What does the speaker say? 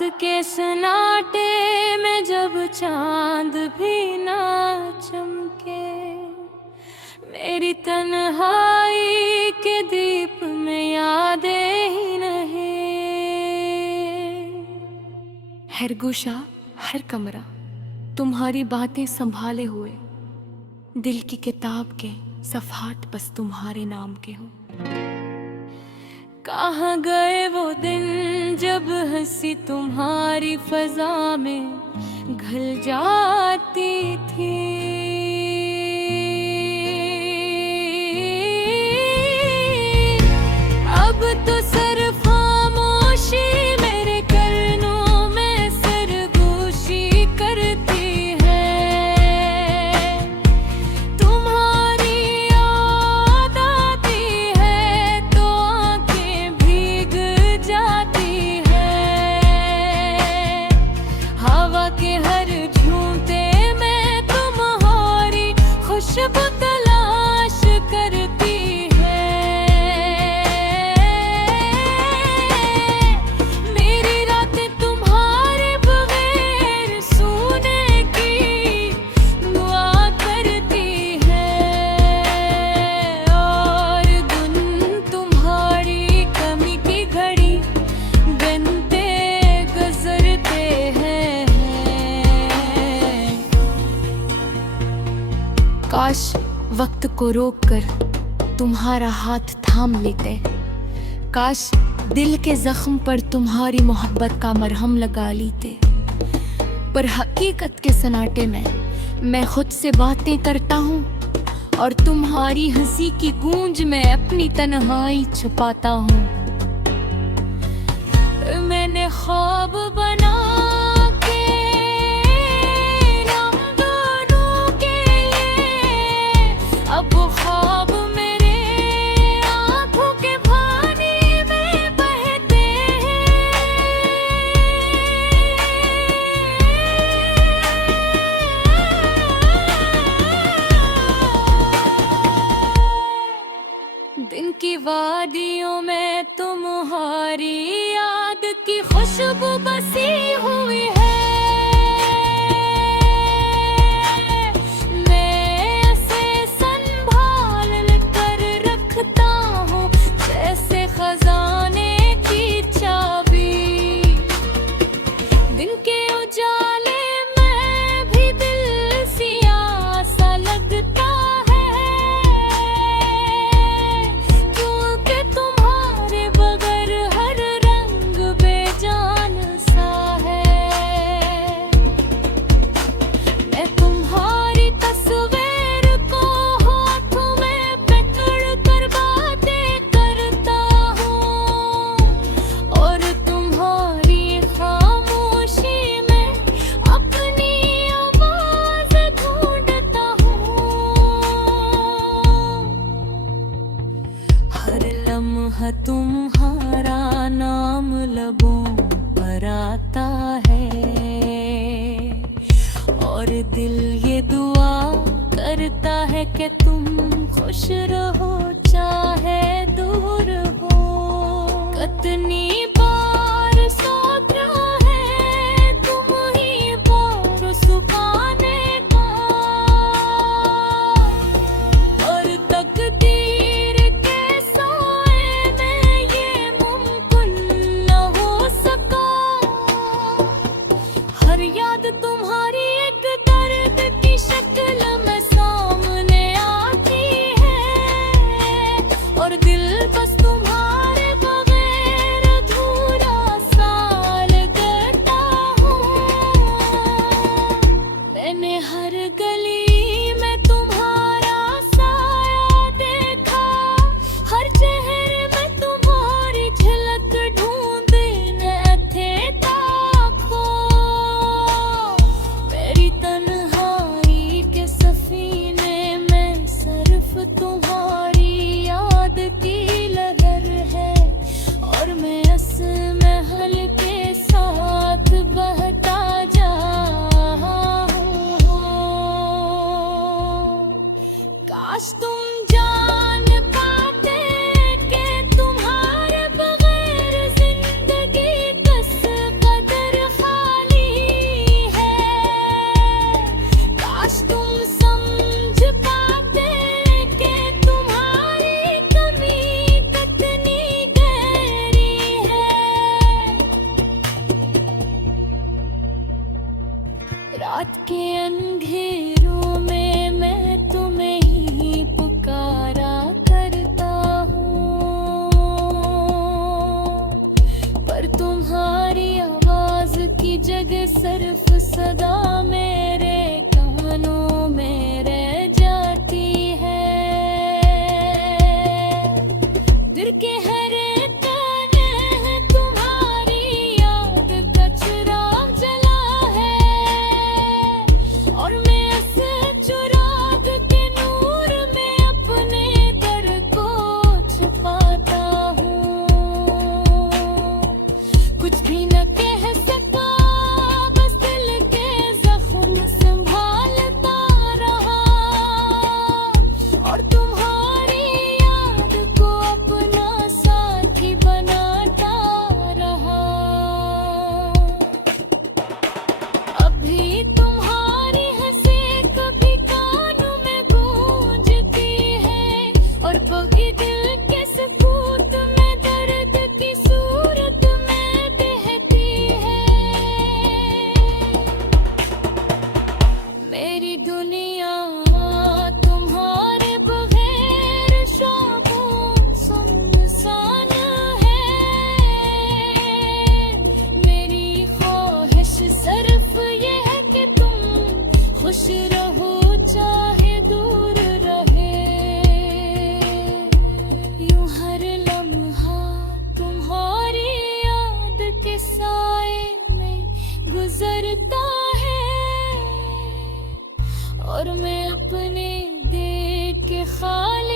के सन्नाटे में जब चांद भी ना चमके, मेरी तन्हाई के दीप में यादें ही नहीं। हर गोशा हर कमरा तुम्हारी बातें संभाले हुए, दिल की किताब के सफ़हात बस तुम्हारे नाम के हो। कहाँ गए वो दिन जब हंसी तुम्हारी फजा में घुल जाती थी। अब तो सिर्फ खामोशी मेरे कानों में सरगोशी करती है। तुम्हारी याद आती है तो आंखें भीग जाती है। हवा के हर झूमते में तुम्हारी खुशबू तलाश करती है। मेरी रातें तुम्हारे बगैर सोने की दुआ करती है। और दिन तुम्हारी कमी की घड़ी गिनते गुजरते हैं। काश वक्त को रोक कर तुम्हारा हाथ थाम लेते, काश दिल के जख्म पर तुम्हारी मोहब्बत का मरहम लगा लेते। पर हकीकत के सन्नाटे में मैं खुद से बातें करता हूँ और तुम्हारी हंसी की गूंज में अपनी तन्हाई छुपाता हूँ। मैंने ख्वाब बना के हम दोनों के लिए, अब वो ख्वाब मेरे आंखों के पानी में बहते हैं। दिन की वादियों में तुम्हारी याद की खुशबू बसी हुई है। मैं इसे संभाल कर रखता हूँ जैसे खजाने की चाबी। दिन के उजाले में भी दिल सियाह सा लगता है, क्योंकि तुम्हारे बगैर हर रंग बेजान सा है। मैं तुम्हारी तस्वीर को हाथों में पकड़ कर बातें करता हूँ और तुम्हारी खामोशी में अपनी आवाज ढूंढता हूँ। हर लम्हा तुम्हारा नाम लबों पर आता है और दिल ये दुआ करता है कि तुम खुश रहो चाहे दूर हो। कितनी बार सोचा है तुम ही बोल सुखाने का, और तकदीर के साए में ये मुमकिन न हो सका। हर याद तुम्हारी एक दर्द की शक्ल में सामने आती है और दिल बस तुम्हारे बगैर अधूरा रात के अंधेरों में मैं तुम्हें ही पुकारा करता हूँ, पर तुम्हारी आवाज की जगह सिर्फ सदा मेरे कानों में रह जाती है। दिल के हर कोने में तुम्हारी याद का चिराग जला है, और मैं इस चिराग के नूर में अपने दर को छुपाता हूँ। कुछ भी न कह सका, बस दिल के जख्म संभालता रहा, और तुम्हारी याद को अपना साथी बनाता रहा। अभी तुम्हारी हंसी कभी कानों में गूंजती है, और बगी दिल के सकूत में दर्द की सूरत में बहती है। मेरी दुनिया तुम्हारे बगैर ख्वाबों सुनसान है। मेरी ख्वाहिश सिर्फ ये है कि तुम खुश रहो चाहे दूर रहे। यूं हर लम्हा तुम्हारी याद के साए में गुजरता है, और मैं अपने देख के ख्याल